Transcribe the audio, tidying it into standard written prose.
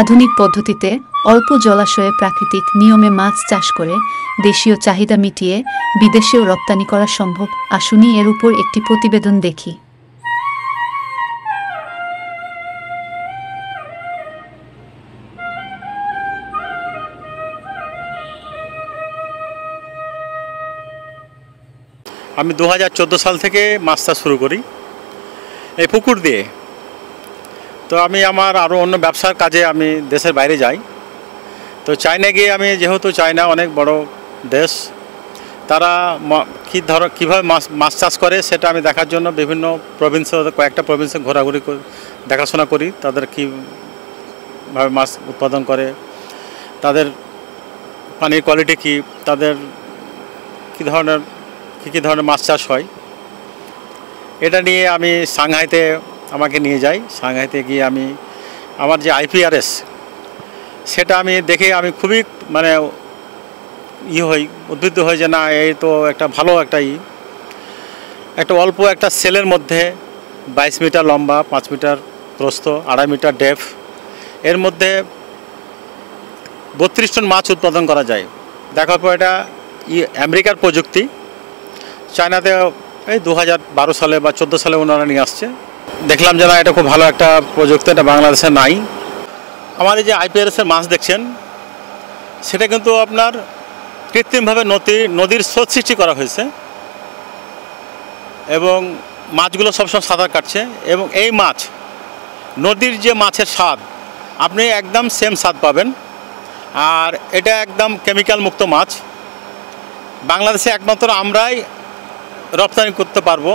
আধুনিক পদ্ধতিতে অল্প জলাশয়ে প্রাকৃতিক নিয়মে মাছ চাষ করে দেশীয় চাহিদা মিটিয়ে বিদেশেও রপ্তানি করা সম্ভব। আসুন এর উপর একটি প্রতিবেদন দেখি। আমি 2014 সাল থেকে মাছ চাষ শুরু করি এই পুকুর দিয়ে। তো আমি আমার আরও অন্য ব্যবসার কাজে আমি দেশের বাইরে যাই। তো চায়না গিয়ে আমি, যেহেতু চায়না অনেক বড় দেশ, তারা কীভাবে মাছ চাষ করে সেটা আমি দেখার জন্য বিভিন্ন প্রভিন্সে, কয়েকটা প্রভিন্সে ঘোরাঘুরি দেখাশোনা করি। তাদের কীভাবে মাছ উৎপাদন করে, তাদের পানির কোয়ালিটি কী, তাদের কী ধরনের মাছ চাষ হয়, এটা নিয়ে আমি সাংহাইতে আমাকে নিয়ে যাই। সাংহাইতে গিয়ে আমি আমার যে IPRS সেটা আমি দেখে আমি খুবই উদ্বুদ্ধ হই যে না, এই তো একটা ভালো একটা অল্প একটা সেলের মধ্যে 22 মিটার লম্বা, 5 মিটার প্রস্থ, 2.5 মিটার ডেপথ, এর মধ্যে 32 টন মাছ উৎপাদন করা যায়। দেখার পর এটা আমেরিকার প্রযুক্তি, চায়নাতে এই 2012 সালে বা 14 সালে ওনারা নিয়ে আসছে। দেখলাম যে না, এটা খুব ভালো একটা প্রযুক্তি, এটা বাংলাদেশে নাই। আমার এই যে IPRS-এর মাছ দেখছেন, সেটা কিন্তু আপনার কৃত্রিমভাবে নদীর স্রোত সৃষ্টি করা হয়েছে এবং মাছগুলো সবসময় সাঁতার কাটছে। এবং এই মাছ, নদীর যে মাছের স্বাদ, আপনি একদম সেম স্বাদ পাবেন। আর এটা একদম কেমিক্যাল মুক্ত মাছ। বাংলাদেশে একমাত্র আমরাই রপ্তানি করতে পারবো